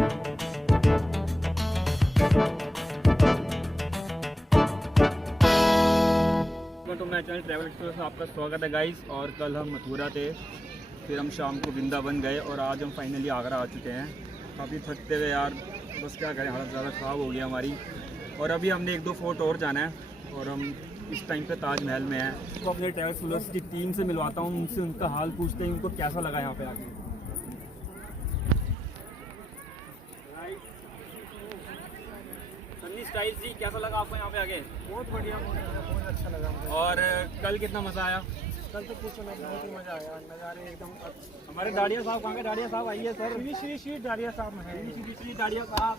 तो मैं channel travel explorer से आपका स्वागत है गाइस। और कल हम मथुरा थे, फिर हम शाम को वृंदावन गए और आज हम फाइनली आगरा आ चुके हैं। काफ़ी थकते हुए यार, बस क्या करें, हालत ज़्यादा ख़राब हो गई हमारी। और अभी हमने 1-2 फोर्ट और जाना है और हम इस टाइम पे ताजमहल में हैं। तो अपने ट्रैवल एक्सप्लोरर्स की टीम से मिलवाता हूँ, उनसे उनका हाल पूछते हैं उनको कैसा लगा यहाँ पे आके। स्टाइल जी, कैसा लगा आपको यहाँ पे आके? बहुत बढ़िया, बहुत अच्छा लगा मुझे। और कल कितना मज़ा आया? कल तो पूछो ना, बहुत ही मजा आया। नज़ारे एकदम। हमारे डाडिया साहब कहाँ गए? डाडिया साहब आइए सर। श्री डाडिया साहब हैं। श्री डाडिया साहब।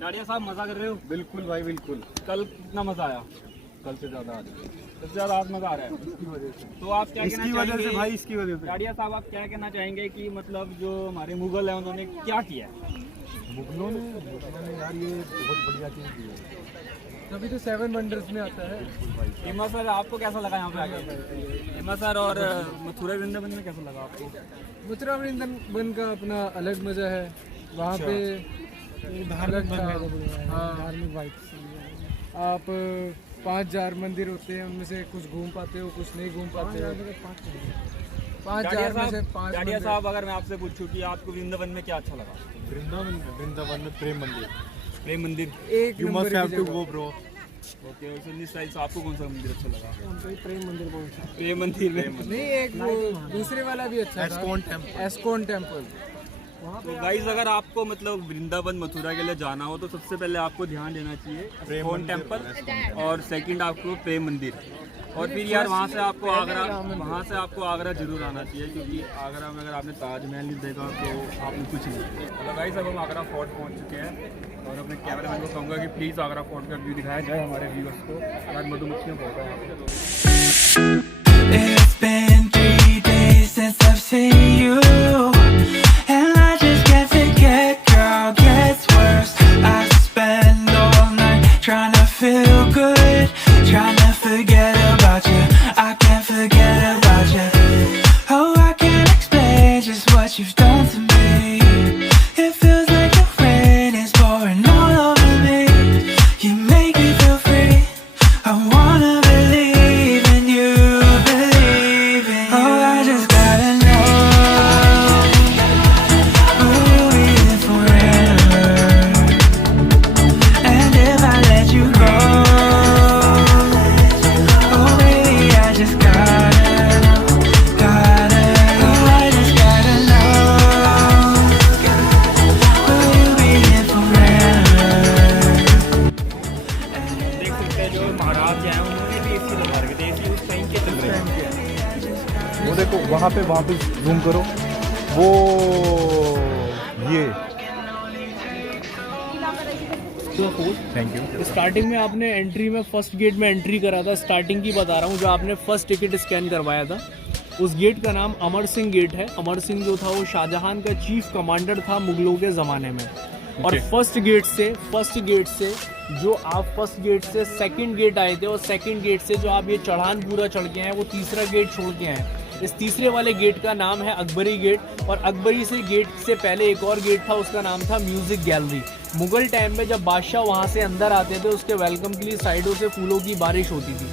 डाडिया साहब मज़ा कर रहे हो? बिल्कुल भाई बिल्कुल। कल कितना मज़ा आया? कल से ज़्यादा आज सबसे ज़्यादा आज मज़ा आ रहा है इसकी वजह से। तो आप क्या कहना इसकी वजह चाहेंगे? से भाई, इसकी वजह से। डाडिया साहब, आप क्या कहना चाहेंगे कि मतलब जो हमारे मुगल हैं उन्होंने क्या किया? मुगलों ने यार ये बहुत बढ़िया चीज़ दी है। तभी तो 7 वंडर्स में आता है। हिमा सर, आपको कैसा लगा यहाँ पे आके? हिमा सर, और मथुरा वृंदावन में कैसा लगा आपको? मथुरा वृंदावन का अपना अलग मजा है। वहाँ पे धार्मिक वाइब्स। आप 5,000 मंदिर होते हैं, उनमें से कुछ घूम पाते हो, कुछ नहीं घूम पाते हो। 5,000 में से 5 डाडिया साहब, अगर मैं आपसे पूछूं कि आपको वृंदावन में क्या अच्छा लगा? वृंदावन में प्रेम मंदिर। प्रेम मंदिर एक You must have to go bro। Okay. और सुन्नी स्टाइल से आपको कौन सा मंदिर अच्छा लगा? प्रेम मंदिर बोलते हैं। प्रेम मंदिर में नहीं, एक वो दूसरे वाला भी अच्छा था, एस्कॉन टेम्पल। तो गाइस, अगर आपको मतलब वृंदावन मथुरा के लिए जाना हो तो सबसे पहले आपको ध्यान देना चाहिए एस्कॉन टेम्पल, और सेकंड आपको प्रेम मंदिर। और फिर यार वहाँ से आपको आगरा जरूर आना चाहिए, क्योंकि आगरा में अगर आपने ताजमहल नहीं देखा तो आपने कुछ नहीं। तो गाइस, अब हम आगरा फोर्ट पहुँच चुके हैं और अपने कैमरामैन को कहूँगा कि प्लीज़ आगरा फोर्ट का व्यू दिखाया जाए हमारे व्यूअर्स को। यार मधुमक्खियों बहुत है यहाँ पे। It's been 3 days since I've seen you, and I just can't forget, girl, gets worse. I spend all night trying to feel good, trying to forget about you. I can't forget about you. Oh, I can't explain just what you've done to me. It feels like the rain is pouring all over me. You make me feel free. I wanna believe in you, believe in you. Oh, I just gotta know, will you be there forever? And if I let you go, oh baby, I just gotta know, oh I just gotta know, will you be there forever? देख सकते हैं जो महाराज हैं उन्होंने भी AC लगा रखे थे। एसी उस टाइम के चल रहे हैं। वो देखो वहाँ पे जूम करो, वो ये थैंक यू। स्टार्टिंग में आपने एंट्री में फर्स्ट गेट में एंट्री करा था, स्टार्टिंग की बता रहा हूँ, जो आपने फर्स्ट टिकट स्कैन करवाया था, उस गेट का नाम अमर सिंह गेट है। अमर सिंह जो था वो शाहजहां का चीफ कमांडर था मुगलों के ज़माने में। और फर्स्ट गेट से जो आप फर्स्ट गेट से सेकंड गेट आए थे, और सेकंड गेट से जो आप ये चढ़ान पूरा चढ़ के आए, वो तीसरा गेट छोड़ के आए। इस तीसरे वाले गेट का नाम है अकबरी गेट, और अकबरी से गेट से पहले एक और गेट था, उसका नाम था म्यूजिक गैलरी। मुगल टाइम में जब बादशाह वहाँ से अंदर आते थे, उसके वेलकम के लिए साइडों से फूलों की बारिश होती थी।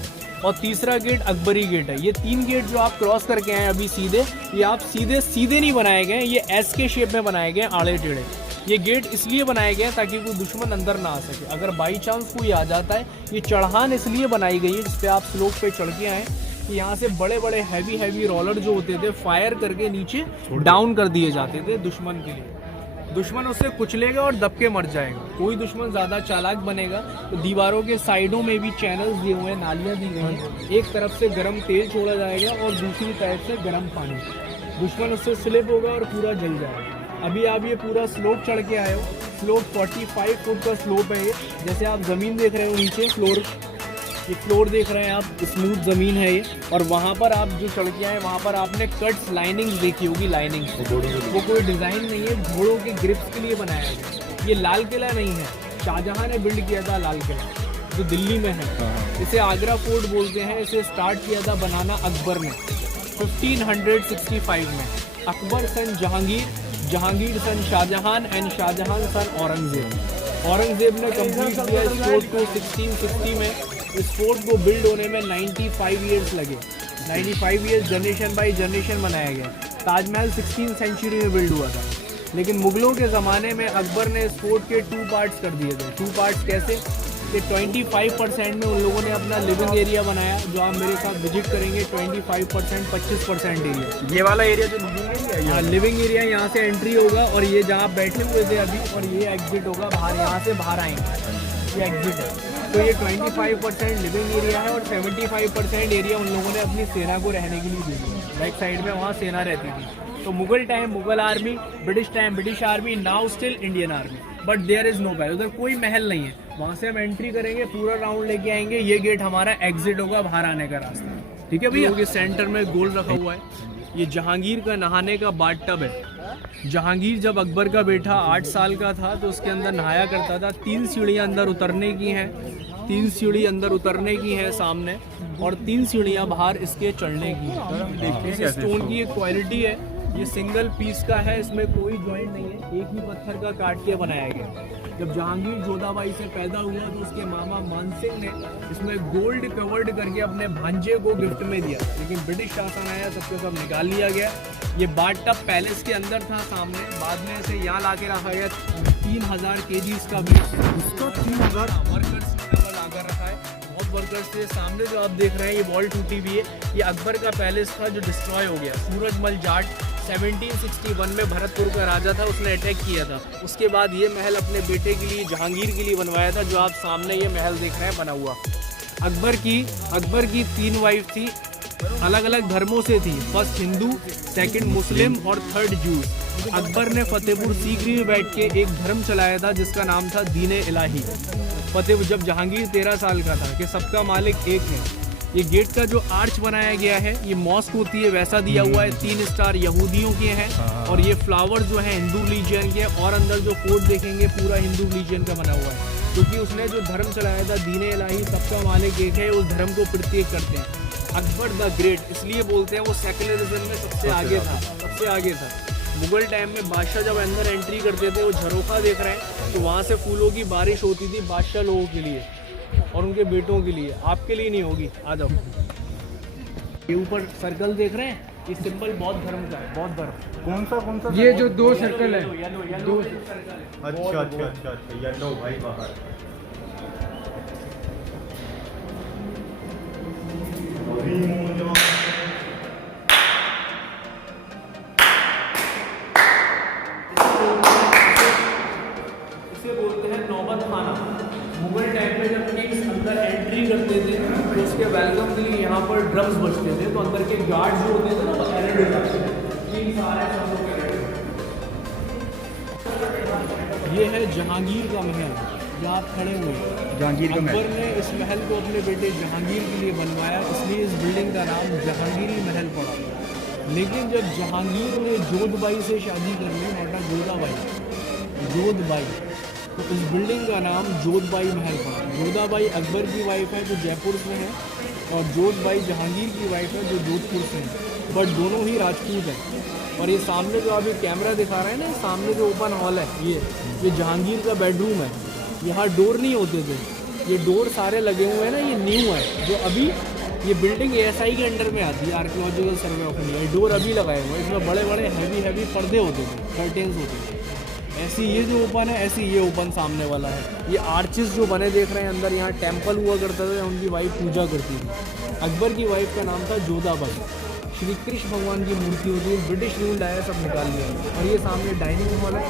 और तीसरा गेट अकबरी गेट है। ये 3 गेट जो आप क्रॉस करके आए अभी सीधे, ये आप सीधे नहीं बनाए गए, ये एस के शेप में बनाए गए, आड़े टेढ़े। ये गेट इसलिए बनाए गए ताकि कोई दुश्मन अंदर ना आ सके। अगर बाई चांस कोई आ जाता है, ये चढ़ान इसलिए बनाई गई है जिस पे आप स्लोप पे चढ़ के आए कि यहाँ से बड़े बड़े हैवी रोलर जो होते थे, फायर करके नीचे डाउन कर दिए जाते थे दुश्मन के लिए। दुश्मन उससे कुचलेगा और दबके मर जाएगा। कोई दुश्मन ज़्यादा चालाक बनेगा तो दीवारों के साइडों में भी चैनल्स दिए हुए हैं, नालियाँ दी गई हैं। एक तरफ से गर्म तेल छोड़ा जाएगा और दूसरी तरफ से गर्म पानी। दुश्मन उससे स्लिप होगा और पूरा जल जाएगा। अभी आप ये पूरा स्लोप चढ़ के आए हो। स्लोप 45 फुट का स्लोप है ये। जैसे आप ज़मीन देख रहे हो नीचे, ये फ्लोर देख रहे हैं आप, स्मूथ ज़मीन है ये। और वहाँ पर आप जो चढ़ के आए, वहाँ पर आपने कट्स, लाइनिंग्स देखी होगी। लाइनिंग्स वो कोई डिज़ाइन नहीं है, घोड़ों के ग्रिप्स के लिए बनाया गया। ये लाल किला नहीं है, शाहजहां ने बिल्ड किया था लाल किला, जो दिल्ली में है। इसे आगरा फोर्ट बोलते हैं। इसे स्टार्ट किया था बनाना अकबर ने 1565 में। अकबर सन जहांगीर जहांगीर सन शाहजहां एंड शाहजहां सन औरंगजेब। औरंगजेब ने कंप्लीट किया इस फोर्ट को 1660 में। इस फोर्ट को बिल्ड होने में 95 ईयर्स लगे। 95 ईयर्स जनरेशन बाई जनरेशन बनाया गया। ताजमहल 16th सेंचुरी में बिल्ड हुआ था, लेकिन मुगलों के ज़माने में अकबर ने इस फोर्ट के 2 पार्ट्स कर दिए थे। 2 पार्ट्स कैसे कि 25% में उन लोगों ने अपना लिविंग एरिया बनाया, जो आप मेरे साथ विजिट करेंगे। 25%, 25% एरिया, ये वाला एरिया जो लिविंग एरिया है, हाँ लिविंग एरिया, यहाँ से एंट्री होगा और ये जहाँ आप बैठे हुए थे अभी, और ये एग्जिट होगा बाहर, यहाँ से बाहर आएंगे, ये एग्जिट है। तो ये 25% लिविंग एरिया है और 75% एरिया उन लोगों ने अपनी सेना को रहने के लिए दे दिया। बैक साइड में वहाँ सेना रहती थी। तो Mughal time Mughal army, British time British army, now still Indian army, but there is no palace. उधर कोई महल नहीं है। वहाँ से हम एंट्री करेंगे, पूरा राउंड लेके आएंगे, ये गेट हमारा एग्जिट होगा, बाहर आने का रास्ता। ठीक है भैया। ये सेंटर में गोल रखा हुआ है, ये जहांगीर का नहाने का बाथ टब है। जहांगीर जब अकबर का बेटा 8 साल का था तो उसके अंदर नहाया करता था। 3 सीढ़ियाँ अंदर उतरने की हैं, 3 सीढ़ी अंदर उतरने की है सामने, और 3 सीढ़ियाँ बाहर इसके चढ़ने की है। इस स्टोन की एक क्वालिटी है, ये सिंगल पीस का है, इसमें कोई जॉइंट नहीं है, एक ही पत्थर का काट के बनाया गया। जब जहांगीर जोधाबाई से पैदा हुआ तो उसके मामा मानसिंह ने इसमें गोल्ड कवर्ड करके अपने भांजे को गिफ्ट में दिया, लेकिन ब्रिटिश शासन आया, सबके सब निकाल लिया गया। ये बाथ टब पैलेस के अंदर था सामने, बाद में इसे यहाँ ला के रखा गया। 3000 kg इसका वेट, उसका 3000 वर्कर्स ने लाकर रखा है, बहुत वर्कर्स थे। सामने जो आप देख रहे हैं ये वॉल टूटी हुई है, ये अकबर का पैलेस था जो डिस्ट्रॉय हो गया। सूरजमल जाट 1761 में भरतपुर का राजा था, उसने अटैक किया था। उसके बाद ये महल अपने बेटे के लिए, जहांगीर के लिए बनवाया था, जो आप सामने ये महल देख रहे हैं बना हुआ। अकबर की 3 वाइफ थी, अलग अलग धर्मों से थी। फर्स्ट हिंदू, सेकंड मुस्लिम और थर्ड जूस। अकबर ने फतेहपुर सीकरी में बैठ के एक धर्म चलाया था जिसका नाम था दीन इलाही। फतेहपुर जब जहांगीर 13 साल का था कि सबका मालिक एक है। ये गेट का जो आर्च बनाया गया है, ये मॉस्क होती है वैसा दिया हुआ है। 3 स्टार यहूदियों के हैं और ये फ्लावर जो है हिंदू रिलीजन के, और अंदर जो फोर्ट देखेंगे पूरा हिंदू रिलीजन का बना हुआ है, क्योंकि उसने जो धर्म चलाया था दीन इलाही, सबका मालिक एक है, उस धर्म को प्रत्येक करते हैं। अकबर द ग्रेट इसलिए बोलते हैं, वो सेकुलरिज्म में सबसे आगे था, सबसे आगे था। मुगल टाइम में बादशाह जब अंदर एंट्री करते थे, वो झरोखा देख रहे हैं तो वहाँ से फूलों की बारिश होती थी बादशाह लोगों के लिए और उनके बेटों के लिए, आपके लिए नहीं होगी। आ जाओ। ये ऊपर सर्कल देख रहे हैं, ये सिंबल बौद्ध धर्म का है, बौद्ध धर्म। कौन सा ये जो 2 सर्कल है, दो अच्छा येलो भाई बाहर। इसे बोलते हैं नौबत खाना। मुगल टाइम में जब किंग्स अंदर एंट्री करते थे तो उसके वेलकम के लिए यहाँ पर ड्रम्स बजते थे, तो अंदर के गार्ड जो होते थे ना वो परेड होता था। किंग्स आ रहे हैं, सब लोग परेड। ये है जहांगीर का महल, जहाँ आप खड़े हुए हैं। जहांगीर का महल। अकबर ने इस महल को अपने बेटे जहांगीर के लिए बनवाया, इसलिए इस बिल्डिंग का नाम जहांगीरी महल पड़ा। लेकिन जब जहांगीर ने जोधबाई से शादी कर ली, माता जोधबाई, तो इस बिल्डिंग का नाम जोधबाई महल पड़ा। जोधाबाई अकबर की वाइफ है जो जयपुर से है, और जोधबाई जहांगीर की वाइफ है जो जोधपुर से है, बट दोनों ही राजपूत हैं। और ये सामने जो अभी कैमरा दिखा रहे हैं ना, सामने जो ओपन हॉल है, ये जहांगीर का बेडरूम है। यहाँ डोर नहीं होते थे, ये डोर सारे लगे हुए हैं ना, ये न्यू है। जो अभी ये बिल्डिंग ASI के अंडर में आती है, आर्कियोलॉजिकल सर्वे ऑफ इंडिया। ये डोर अभी लगाए हुए हैं, इसमें बड़े बड़े हैवी पर्दे होते थे, कर्टेंस होते थे। ऐसी ये जो ओपन है, ऐसी ये ओपन सामने वाला है। ये आर्चिस जो बने देख रहे हैं अंदर, यहाँ टेम्पल हुआ करता था, उनकी वाइफ पूजा करती थी। अकबर की वाइफ का नाम था जोधाबाई। श्री कृष्ण भगवान की मूर्ति होती है, ब्रिटिश रूल आया, सब निकाल लिया। और ये सामने डाइनिंग हॉल है,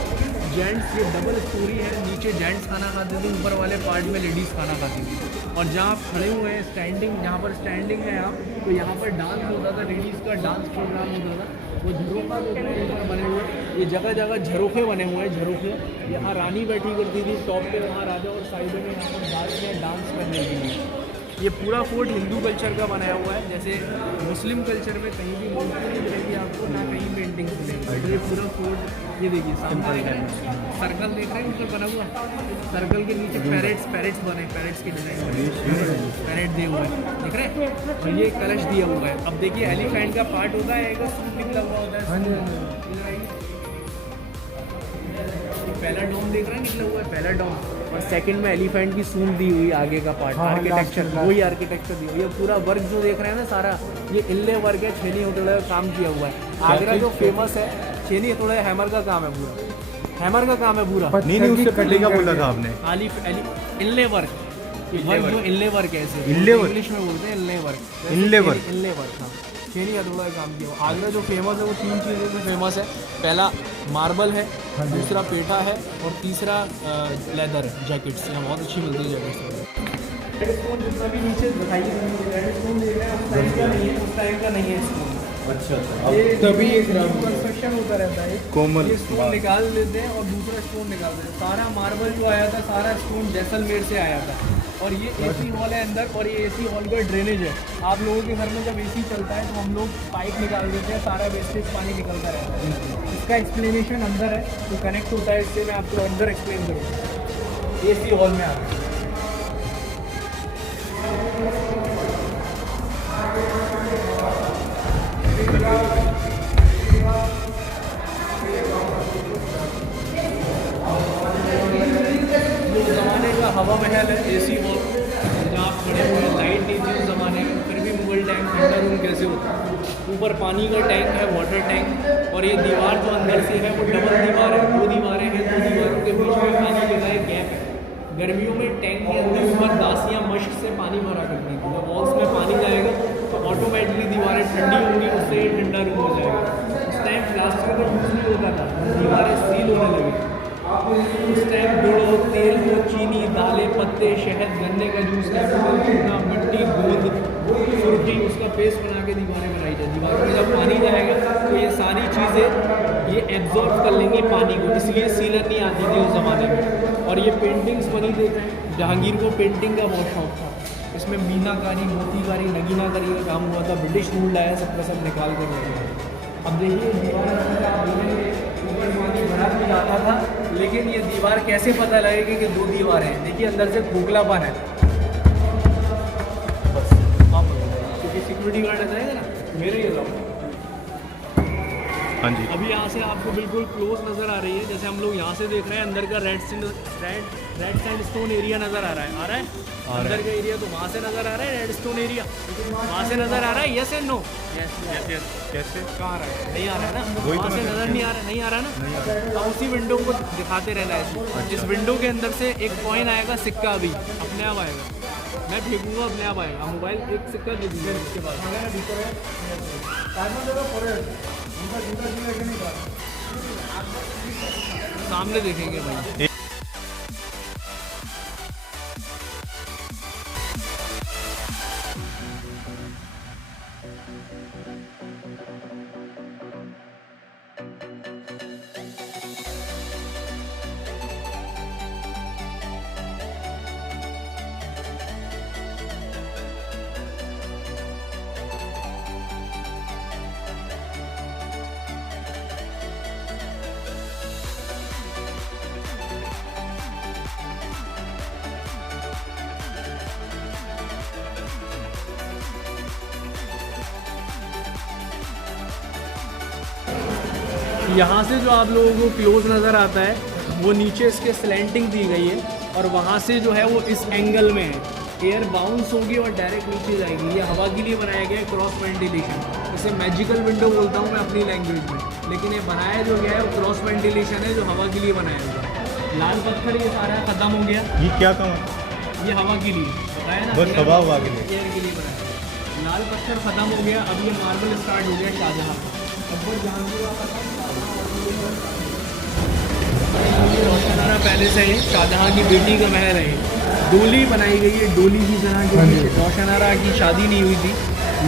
जेंट्स, ये डबल स्टोरी है। नीचे जेंट्स खाना खाते थे, ऊपर वाले पार्ट में लेडीज़ खाना खाती थी। और जहाँ आप खड़े हुए हैं स्टैंडिंग, जहाँ पर स्टैंडिंग है आप, तो यहाँ पर डांस होता था, लेडीज़ का डांस प्रोग्राम होता था। वो झरोखा ऊपर बने हुए, ये जगह जगह झरोखे बने हुए हैं, झरोखे। यहाँ रानी बैठी करती थी टॉप पे, वहाँ राजा, और साइडों में यहाँ पर बात में डांस करने के लिए। ये पूरा फोर्ट हिंदू कल्चर का बनाया हुआ है। जैसे मुस्लिम कल्चर में कहीं भी मूर्ति नहीं मिलेगी आपको, ना कहीं पेंटिंग्स मिलेगी। ये पूरा फोर्ट, ये देखिए सामने देख रहे हैं, सर्कल देख रहे हैं ऊपर बना हुआ। सर्कल के नीचे पैरेट्स बने, पैरेट्स की डिजाइन बने, पैरेट दिए हुए हैं, देख रहे हैं। और ये कलश दिया हुआ है। अब देखिए एलिफेंट का पार्ट होता है, एक सूट निकला हुआ होता है। पहला डोम देख रहा है निकला हुआ है, पहला डोम, और सेकंड में एलिफेंट की सूंड दी हुई आगे का पार्ट, आर्किटेक्चर वही आर्किटेक्चर दी हुई है। पूरा वर्क जो देख रहे हैं ना सारा, ये इनले वर्क है, छेनी हथौड़ा का काम किया हुआ है। आगरा जो फेमस है छेनी हथौड़ा हैमर का काम है पूरा, हैमर का काम है पूरा। नहीं उससे पहले क्या बोला था आपने? इनले वर्क, वर्क जो इनले वर्क है, ऐसे इंग्लिश में बोलते हैं इनले वर्क, इनले वर्क। हाँ, छेनी हथौड़ा का काम किया। आगरा जो फेमस है वो 3 चीज़ों से फेमस है। पहला मार्बल है, दूसरा पेठा है, और तीसरा लेदर जैकेट्स, यहाँ बहुत अच्छी मिलती है जैकेट्स। रेड स्टोन जितना भी नीचे दिखाई रेड स्टोन देख रहे हैं उस टाइम का नहीं है, उस टाइम का नहीं है स्टोन। अच्छा, ये तभी एक कंस्ट्रक्शन होता रहता है, कोमल स्टोन निकाल लेते हैं और दूसरा स्टोन निकाल देते हैं। सारा मार्बल जो आया था, सारा स्टोन जैसलमेर से आया था। और ये एसी हॉल है अंदर, और ये एसी हॉल का ड्रेनेज है। आप लोगों के घर में जब एसी चलता है तो हम लोग पाइप निकाल देते हैं, सारा वेस्टेज पानी निकलता रहता है। इसका एक्सप्लेनेशन अंदर है, तो कनेक्ट होता है इससे। मैं आपको अंदर एक्सप्लेन करूँगा। एसी हॉल में आता है, ज़माने का हवा महल है एसी हॉल, जहाँ आप खड़े हुए हैं। लाइट नहीं थी उस ज़माने में, फिर भी मुगल टाइम ठंडा रूम कैसे होता है। ऊपर पानी का टैंक है, वाटर टैंक, और ये दीवार जो अंदर से है वो डबल दीवार है, 2 दीवारें हैं, 2 दीवारों के बीच में पानी का एक गैप है। गर्मियों में टैंक के अंदर ऊपर दासियाँ मश्क से पानी भरा करती थी, तो वॉल्स में पानी जाएगा तो ऑटोमेटिकली दीवारें ठंडी होंगी, उससे ये ठंडा रूम हो जाएगा। उस टाइम प्लास्टिक का यूज़ नहीं होता था, दीवारें सील होने लगी। उस टाइम गुड़ हो, तेल हो, चीनी, दालें, पत्ते, शहद, गन्ने का जूस, कैपिटल, चूना, मिट्टी, गोंद, सुर्खी, उसका पेस्ट बना के दीवारें बनाई जाए। दीवारों में जब पानी जाएगा तो ये सारी चीज़ें ये एब्जॉर्ब कर लेंगी पानी को, इसलिए सीलन नहीं आती थी उस ज़माने में। और ये पेंटिंग्स बनी देते हैं। जहांगीर को पेंटिंग का बहुत शौक था, इसमें मीनाकारी, मोतीकारी, नगीनाकारी का काम हुआ था। ब्रिटिश रूल आया, सबका सब निकाल कर रहे। अब देखिए दीवार ऊपर पानी भरा भी जाता था, लेकिन ये दीवार कैसे पता लगेगी कि 2 दीवारें हैं? देखिए अंदर से खोखलापन है, बस क्योंकि सिक्योरिटी गार्ड आ जाएगा ना, मेरे ही लाओ। हाँ जी, अभी यहाँ से आपको बिल्कुल क्लोज नज़र आ रही है, जैसे हम लोग यहाँ से देख रहे हैं अंदर का रेड सैंडस्टोन एरिया नज़र आ रहा है, अंदर का एरिया। तो वहाँ से नज़र आ रहा है रेड स्टोन एरिया, वहाँ से नज़र आ रहा है। Yes and no? कैसे? कहाँ आ रहा है? नहीं आ रहा है ना, वहाँ से नज़र नहीं आ रहा, नहीं आ रहा ना। अब उसी विंडो को दिखाते रहना है। इस विंडो के अंदर से एक कॉइन आएगा, सिक्का, अभी अपने आप आएगा। मैं फेंकूंगा, अपने आप आएगा। मोबाइल एक सिक्का दे दीजिए इसके बाद। सामने देखेंगे भाई। यहाँ से जो आप लोगों को क्लोज नज़र आता है वो नीचे इसके स्लैंटिंग दी गई है, और वहाँ से जो है वो इस एंगल में है। एयर बाउंस होगी और डायरेक्ट नीचे जाएगी। ये हवा के लिए बनाया गया है, क्रॉस वेंटिलेशन। इसे मैजिकल विंडो बोलता हूँ मैं अपनी लैंग्वेज में, लेकिन ये बनाया जो गया है वो क्रॉस वेंटिलेशन है, जो हवा के लिए बनाया हुआ है। लाल पत्थर ये सारा ख़त्म हो गया। ये क्या काम है? ये हवा के लिए बताया ना, बस हवा के लिए, एयर के लिए बनाया। लाल पत्थर ख़त्म हो गया, अब ये मार्बल स्टार्ट हो गया शाहजहाँ। अकबर जहांगीर रोशनारा पैलेस है, ये शाहजहाँ की बेटी का महल है। डोली बनाई गई है, डोली की तरह, क्योंकि रोशनारा की शादी नहीं हुई थी,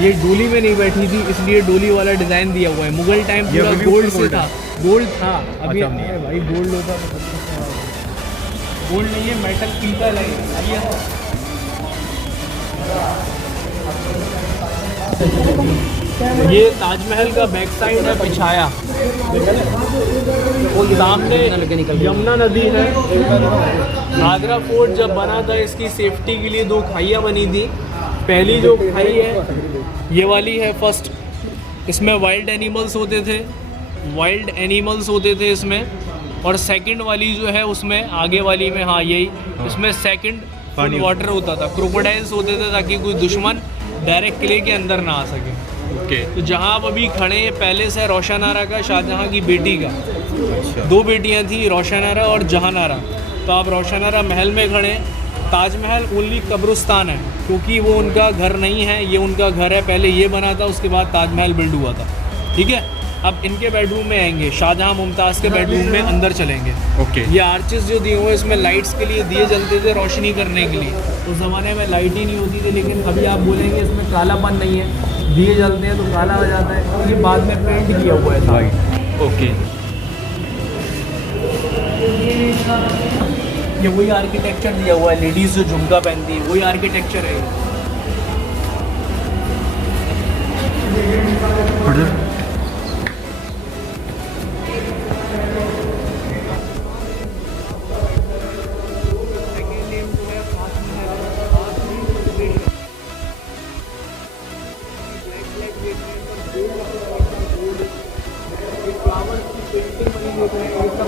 ये डोली में नहीं बैठी थी, इसलिए डोली वाला डिज़ाइन दिया हुआ है। मुगल टाइम पूरा गोल्ड से था, गोल्ड था। अभी नहीं है भाई, गोल्ड होता तो गोल्ड नहीं है, मेटल पीतल है। ये ताजमहल का बैक साइड है, पिछाया। और सामने यमुना नदी है। आगरा फोर्ट जब बना था, इसकी सेफ्टी के लिए 2 खाइयाँ बनी थी। पहली जो खाई है ये वाली है फर्स्ट, इसमें वाइल्ड एनिमल्स होते थे इसमें। और सेकंड वाली जो है उसमें आगे वाली में, हाँ यही, इसमें सेकंड फुट वाटर होता था, क्रोकोडाइल्स होते थे ताकि कोई दुश्मन डायरेक्ट किले के अंदर ना आ सके। ओके। तो जहाँ आप अभी खड़े हैं पैलेस है रोशन आरा का, शाहजहाँ की बेटी का। अच्छा। 2 बेटियाँ थी, रोशन आरा और जहान आरा। तो आप रोशन आरा महल में खड़े हैं। ताजमहल ओनली कब्रिस्तान है क्योंकि वो उनका घर नहीं है, ये उनका घर है। पहले ये बना था, उसके बाद ताजमहल बिल्ड हुआ था। ठीक है, अब इनके बेडरूम में आएंगे, शाहजहाँ मुमताज़ के बेडरूम में अंदर चलेंगे। ओके। ये आर्चेस जो दिए हुए इसमें लाइट्स के लिए दिए जलते थे रोशनी करने के लिए। उस ज़माने में लाइट ही नहीं होती थी, लेकिन अभी आप बोलेंगे इसमें कालापन नहीं है, दिए जलते हैं तो काला हो जाता है, क्योंकि बाद में पेंट किया हुआ है सारा। ओके। ये वही आर्किटेक्चर दिया हुआ है, लेडीज़ जो झुमका पहनती है वही आर्किटेक्चर है।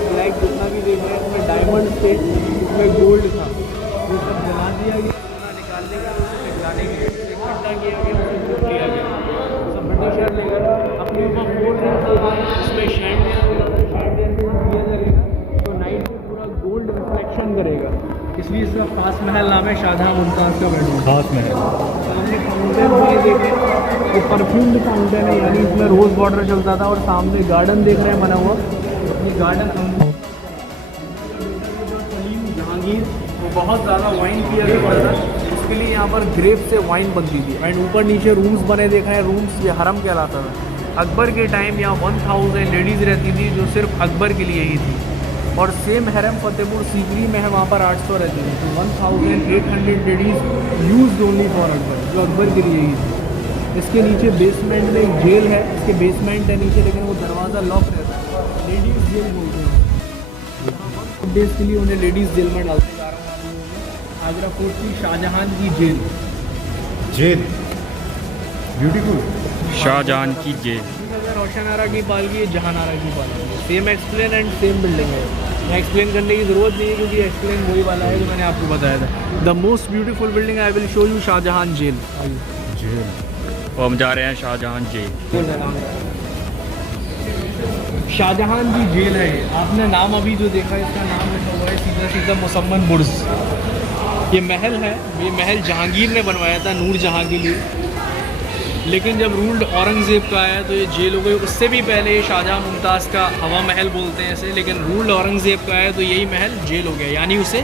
ब्लैक जितना भी देख रहे हैं उसमें डायमंड थे, उसमें गोल्ड था, वो सब जला दिया गया, सोना निकालने का उसे पिघलाने के लिए इकट्ठा किया गया, उसे लूट लिया गया। सब ब्रिटिशर लेकर अपने ऊपर फोड़ रहे थे, उसमें शैंडियर दिया जाएगा तो नाइट में पूरा गोल्ड रिफ्लेक्शन करेगा, इसलिए इसका खास महल नाम है शाहजहाँ मुमताज़ का बेडरूम। खास महल। सामने फाउंटेन भी देखें, वो परफ्यूम्ड फाउंटेन है, यानी इसमें रोज़ वाटर चलता था। और सामने गार्डन देख रहे हैं बना हुआ, ये गार्डन जहांगीर वो बहुत ज़्यादा वाइन पिया करता था, इसके लिए यहाँ पर ग्रेप से वाइन बनती थी। एंड ऊपर नीचे रूम्स बने देख रहे हैं, रूम्स ये हरम कहलाता था। अकबर के टाइम यहाँ 1000 लेडीज़ रहती थी जो सिर्फ अकबर के लिए ही थी। और सेम हरम फतेहपुर सीकरी में है, वहाँ पर 800 रहती थी। तो 1800 ladies use only for Akbar, जो अकबर के लिए ही थी। इसके नीचे बेसमेंट में एक जेल है, इसके बेसमेंट है नीचे, लेकिन वो दरवाज़ा लॉक रहता है, लेडीज़ जेल बोलते हैं। डेज के लिए उन्हें लेडीज़ जेल में डालते जा रहा हूँ। आगरा फोर्ट की शाहजहां की जेल। Jail beautiful. शाहजहां की जेल। रोशन आरा की पालकी है, जहान आरा की पालकी है। Same explain and same building है। मैं एक्सप्लेन करने की ज़रूरत नहीं है क्योंकि एक्सप्लेन वही वाला है जो मैंने आपको बताया था। The most beautiful building I will show you, Shahjahan jail. Jail. और हम जा रहे हैं शाहजहां जेल। शाहजहां की जेल है। आपने नाम अभी जो देखा इसका नाम लिखा हुआ है सीधा सीधा मुसम्मन बुर्ज। ये महल है, ये महल जहांगीर ने बनवाया था नूर जहाँ के लिए, लेकिन जब रूल्ड औरंगज़ेब का आया तो ये जेल हो गई। उससे भी पहले ये शाहजहाँ मुमताज़ का हवा महल बोलते हैं इसे, लेकिन रूल्ड औरंगज़ेब का आया तो यही महल जेल हो गया, यानी उसे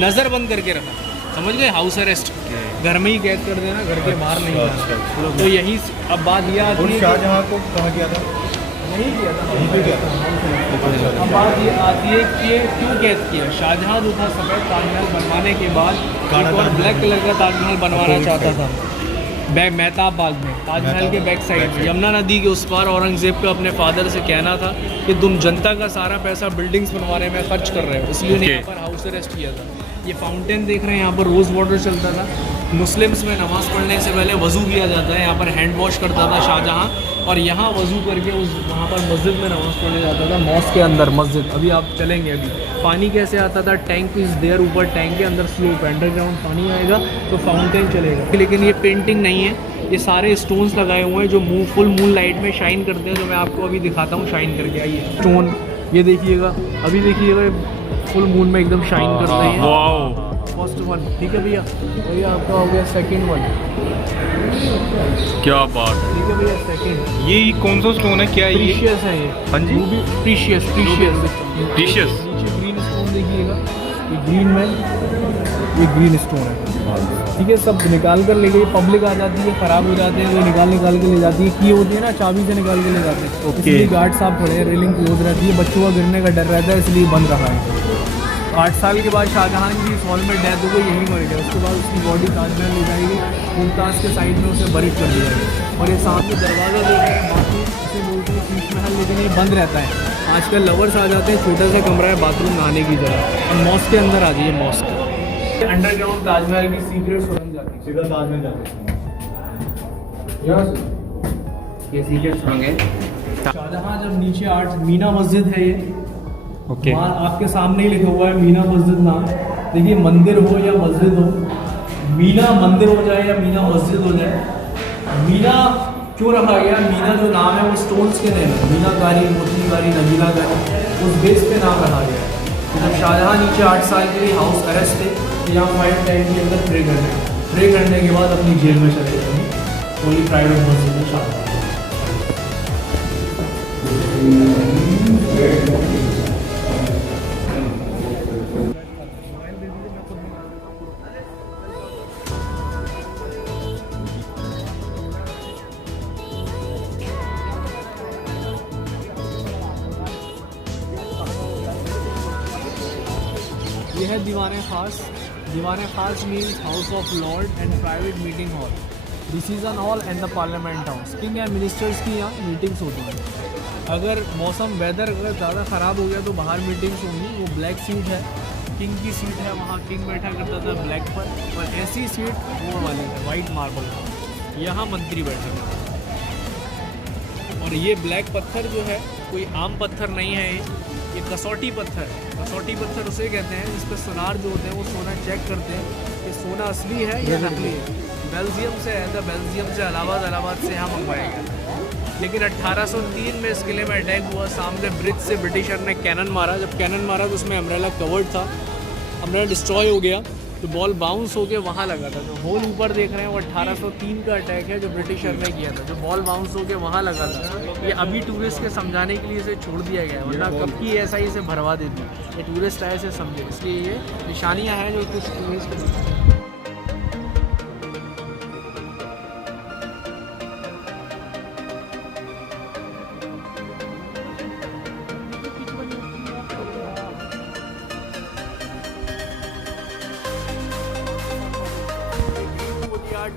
नज़रबंद करके रखा। समझ गए, हाउस अरेस्ट, घर में ही कैद कर देना, घर के बाहर नहीं जाना। तो यही अब बात यह आती है, शाहजहाँ को कहाँ किया था? नहीं किया था, यहीं पे किया था। अब बात ये आती है कि क्यों कैद किया। शाहजहाँ जो था सफ़ेद ताजमहल बनवाने के बाद एक और ब्लैक कलर का ताजमहल बनवाना चाहता था मेहताब बाग में, ताजमहल के बैक साइड में, यमुना नदी के उस पार। औरंगज़ेब का अपने फादर से कहना था कि तुम जनता का सारा पैसा बिल्डिंग्स बनवाने में खर्च कर रहे हो, इसलिए उन्हें यहाँ पर हाउस अरेस्ट किया था। ये फाउंटेन देख रहे हैं, यहाँ पर रोज़ वाटर चलता था। मुस्लिम्स में नमाज़ पढ़ने से पहले वज़ू किया जाता है, यहाँ पर हैंड वॉश करता था शाहजहाँ, और यहाँ वज़ू करके उस वहाँ पर मस्जिद में नमाज़ पढ़ने जाता था, मॉस्क के अंदर मस्जिद। अभी आप चलेंगे, अभी पानी कैसे आता था, टैंक इज़ देयर, ऊपर टैंक के अंदर स्लोप, अंडरग्राउंड पानी आएगा तो फाउंटेन चलेगा। लेकिन ये पेंटिंग नहीं है, ये सारे स्टोन्स लगाए हुए हैं जो फुल मून लाइट में शाइन करते हैं, जो मैं आपको अभी दिखाता हूँ शाइन करके। आइए स्टोन, ये देखिएगा, अभी देखिएगा फुल मून में एकदम शाइन करते हैं। वाओ, फर्स्ट वन, ठीक है भैया। भैया आपका हो गया सेकंड वन। क्या बात। ठीक है भैया, सेकंड। ये कौन सा स्टोन है, क्या है ये? प्रीशियस है ये। हाँ जी, प्रीशियस। प्रीशियस। नीचे ग्रीन स्टोन देखिएगा, ये ग्रीन में, ये ग्रीन स्टोन है। ठीक है, सब निकाल कर ले गई, पब्लिक आ जाती है, ख़राब हो जाते हैं तो निकाल के ले जाती है। की होती है ना, चाबी से निकाल के ले जाते हैं। इसलिए गार्ड साहब खड़े हैं, रेलिंग क्लोज रहती है, बच्चों का गिरने का डर रहता है, इसलिए बंद रखा है। 8 साल के बाद शाहजहाँ की इस हॉल में डेथ हो गई, यहीं मर गया। उसके बाद उसकी बॉडी ताजमहल ले जाएगी, मुमताज़ के साइड में उसे बरीड कर दिया गया। और ये सामने दरवाज़ा देख रहे हैं, बाथरूम इसे बोलते हैं शीश महल, लेकिन ये बंद रहता है। आजकल लवर्स आ जाते हैं, छोटा सा कमरा है बाथरूम नहाने की जगह। अब मॉस्क के अंदर आ जाइए, मॉस्क अंडरग्राउंड ताजमहल की सीक्रेट सुरंग जाती है, सीधा ताजमहल जाते हैं यहाँ से। ये सीक्रेट सुरंग है। शाहजहाँ जब नीचे 8 मीना मस्जिद है, ये ओके। वहाँ आपके सामने ही लिखा हुआ है मीना मस्जिद नाम। देखिए मंदिर हो या मस्जिद हो, मीना मंदिर हो जाए या मीना मस्जिद हो जाए, मीना क्यों रखा गया? मीना जो नाम है वो स्टोन्स के नेम है, मीनाकारी, मोतीकारी, नगीनाकारी, उस बेस पे नाम रखा गया है। तो जब शाहजहाँ नीचे 8 साल के लिए हाउस अरेस्ट थे तो यहाँ 5 टाइम के अंदर प्रे करने के बाद अपनी जेल में चले गए, होली प्राइवेट मस्जिद में शामिल। ये है दीवाने खास। दीवाने खास means house of Lord and private meeting hall, decision hall and the parliament house. King and ministers की यहाँ मीटिंग्स होती हैं। अगर मौसम वेदर अगर ज़्यादा ख़राब हो गया तो बाहर मीटिंग्स होंगी। वो ब्लैक सीट है, किंग की सीट है, वहाँ किंग बैठा करता था ब्लैक पर, और ऐसी सीट वो वाली है वाइट मार्बल, यहाँ मंत्री बैठा था। और ये ब्लैक पत्थर जो है कोई आम पत्थर नहीं है, ये कसौटी पत्थर है। कसौटी पत्थर उसे कहते हैं जिस पर सोनार जो होते हैं वो सोना चेक करते हैं कि सोना असली है या नकली है। बेल्जियम से आया था, बेल्जियम से इलाहाबाद से यहाँ मंगवाया गया। लेकिन 1803 में इस किले में अटैक हुआ, सामने ब्रिज से ब्रिटिशर ने कैनन मारा। जब कैनन मारा तो उसमें अम्ब्रेला कवर्ड था, अम्ब्रेला डिस्ट्रॉय हो गया तो बॉल बाउंस होके वहाँ लगा था। जो होल ऊपर देख रहे हैं वो 1803 का अटैक है जो ब्रिटिशर ने किया था, जो बॉल बाउंस होके वहाँ लगा था। ये अभी टूरिस्ट के समझाने के लिए इसे छोड़ दिया गया है, वरना कब की ऐसा ही इसे भरवा देती। ये टूरिस्ट आए से समझे, इसलिए ये निशानियाँ हैं जो कुछ टूरिस्ट।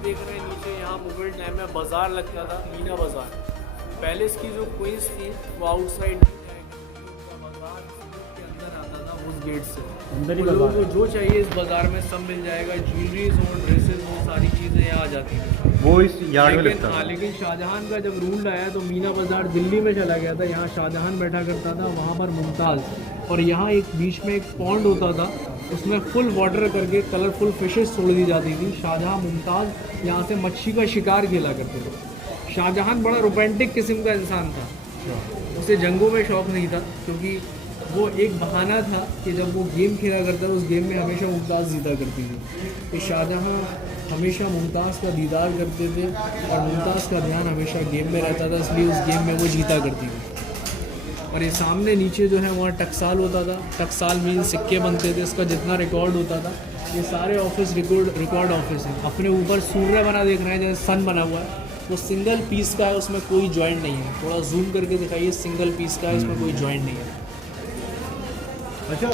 देख रहे हैं नीचे, यहाँ मुगल टाइम में बाजार लगता था, मीना बाजार। पैलेस की जो क्वींस थी वो आउटसाइड बाजार के अंदर आता था, उस गेट से अंदर ही। लोगों को जो चाहिए इस बाजार में सब मिल जाएगा, ज्वेलरीज और ड्रेसेस वो सारी चीज़ें यहाँ आ जाती थी। वो इस यार्ड में लगता था। लेकिन शाहजहां का जब रूल आया तो मीना बाजार दिल्ली में चला गया था। यहाँ शाहजहां बैठा करता था, वहाँ पर मुमताज़, और यहाँ एक बीच में एक पॉन्ड होता था, उसमें फुल वाटर करके कलरफुल फिशेस छोड़ दी जाती थी। शाहजहां मुमताज़ यहाँ से मच्छी का शिकार खेला करते थे। शाहजहां बड़ा रोमांटिक किस्म का इंसान था, उसे जंगों में शौक़ नहीं था, क्योंकि वो एक बहाना था कि जब वो गेम खेला करता था उस गेम में हमेशा मुमताज़ जीता करती थी। तो शाहजहां हमेशा मुमताज़ का दीदार करते थे और मुमताज़ का ध्यान हमेशा गेम में रहता था, इसलिए उस गेम में वो जीता करती थी। और ये सामने नीचे जो है वहाँ टकसाल होता था। टकसाल मीन सिक्के बनते थे, इसका जितना रिकॉर्ड होता था। ये सारे ऑफिस रिकॉर्ड ऑफिस हैं। अपने ऊपर सूर्य बना देख रहे हैं जैसे सन बना हुआ है, वो सिंगल पीस का है, उसमें कोई जॉइंट नहीं है। थोड़ा जूम करके दिखाइए, सिंगल पीस का है, इसमें कोई जॉइंट नहीं है। अच्छा,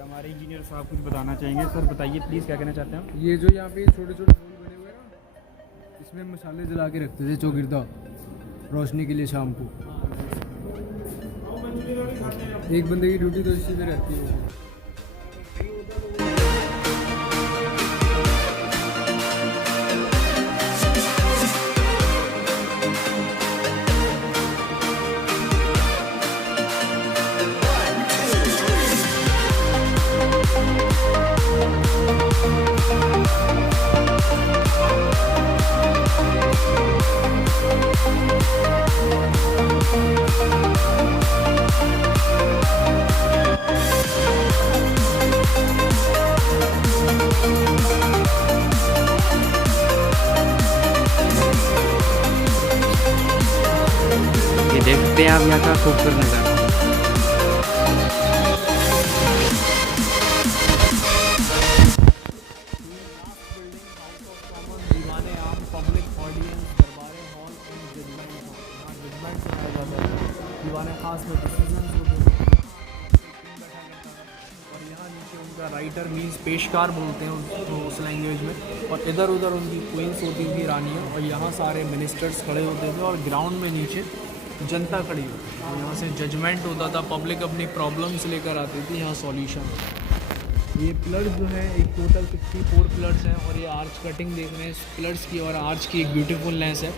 हमारे इंजीनियर साहब कुछ बताना चाहेंगे। सर बताइए प्लीज़, क्या कहना चाहते हैं? ये जो यहाँ पे छोटे छोटे होल बने हुए हैं ना, इसमें मसाले जला के रखते थे चौगिरदा, रोशनी के लिए शाम को। एक बंदे की ड्यूटी तो इसी में रहती है। देखते हैं आप यहाँ का खूबसूरत नज़ारा। दीवाने आम, पब्लिक ऑडियंस, दरबार हॉल एंड जजमेंट हॉल। यहाँ जजमेंट सुनाया जाता है, दीवाने खास में डिसीजन होते हैं। और यहाँ नीचे उनका राइटर मीन्स पेशकार बोलते हैं उस लैंग्वेज में, और इधर उधर उनकी क्वींस होती थी, रानियाँ, और यहाँ सारे मिनिस्टर्स खड़े होते थे, और ग्राउंड में नीचे जनता खड़ी होती थी। यहाँ से जजमेंट होता था, पब्लिक अपनी प्रॉब्लम्स लेकर आती थी, यहाँ सॉल्यूशन। ये पिलर्स जो है एक टोटल 64 पिलर्स हैं, और ये आर्च कटिंग देख रहे हैं इस पिलर्स की, और आर्च की एक ब्यूटीफुलनेस है।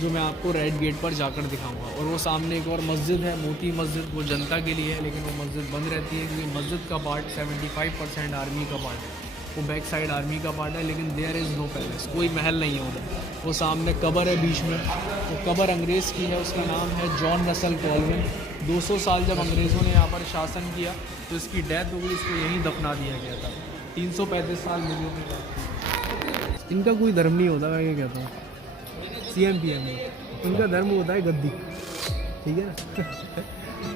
जो मैं आपको रेड गेट पर जाकर दिखाऊंगा। और वो सामने एक और मस्जिद है, मोती मस्जिद, वो जनता के लिए है, लेकिन वो मस्जिद बंद रहती है क्योंकि मस्जिद का पार्ट 75% आर्मी का पार्ट है, वो बैक साइड आर्मी का पार्ट है, लेकिन देयर इज़ नो पैलेस, कोई महल नहीं है उधर। वो सामने कब्र है बीच में, वो कब्र अंग्रेज़ की है, उसका नाम है जॉन रसल कॉलविन। 200 साल जब अंग्रेज़ों ने यहाँ पर शासन किया तो इसकी डेथ हो गई, इसको यहीं दफना दिया गया था। 335 साल मिले। इनका कोई धर्म नहीं होता, मैं ये कहता हूँ CM PM में, इनका धर्म होता है गद्दी, ठीक है ना।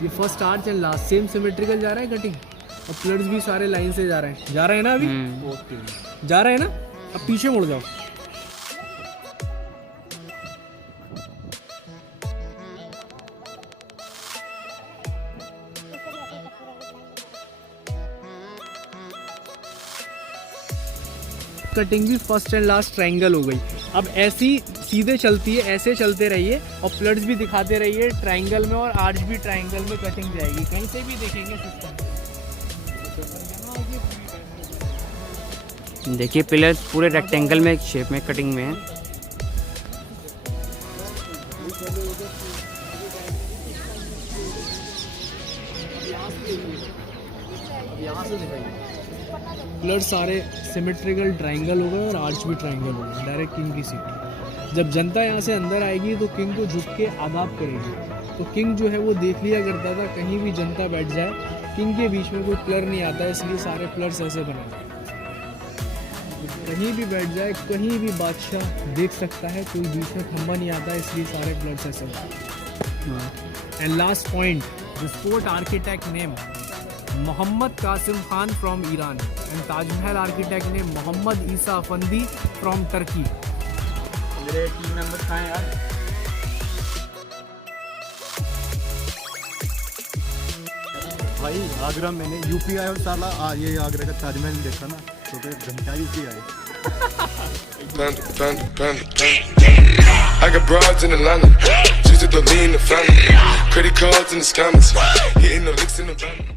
ये first arch and last sem symmetrical जा रहा है कटिंग, और पिलर्स भी सारे लाइन से जा रहे हैं ना, अभी जा रहे हैं ना। अब पीछे मुड़ जाओ। कटिंग भी फर्स्ट एंड लास्ट ट्रायंगल हो गई। अब ऐसी सीधे चलती है, ऐसे चलते रहिए और प्लट्स भी दिखाते रहिए ट्रायंगल में, और आर्च भी ट्रायंगल में कटिंग जाएगी, कहीं से भी देखेंगे सिस्टम। देखिए पिलर्स पूरे रेक्टेंगल में शेप में कटिंग में है। प्लट्स सारे सिमेट्रिकल ट्रायंगल हो गए और आर्च भी ट्रायंगल हो गए, डायरेक्ट किंग की सीट। जब जनता यहाँ से अंदर आएगी तो किंग को झुक के आदाब करेगी। तो किंग जो है वो देख लिया करता था, कहीं भी जनता बैठ जाए किंग के बीच में कोई प्लर नहीं आता, इसलिए सारे प्लर्स ऐसे बनाए। कहीं भी बैठ जाए, कहीं भी बादशाह देख सकता है, कोई बीच में खंबा नहीं आता, इसलिए सारे प्लर्स ऐसे बनाए। And last point, the sport architect name Mohammad Qasim Khan from Iran, and Taj Mahal architect name Mohammad Isa Afandi from Turkey. मेरे टीम मेंबर्स कहाँ हैं यार? भाई आगरा मैंने यूपी आया और साला ये आगरा का ताजमहल देखा ना तो फिर घंटा यूपी आए। I got broads in Atlanta, just to the lean the family. Credit cards in the scammers, hitting the licks in the van.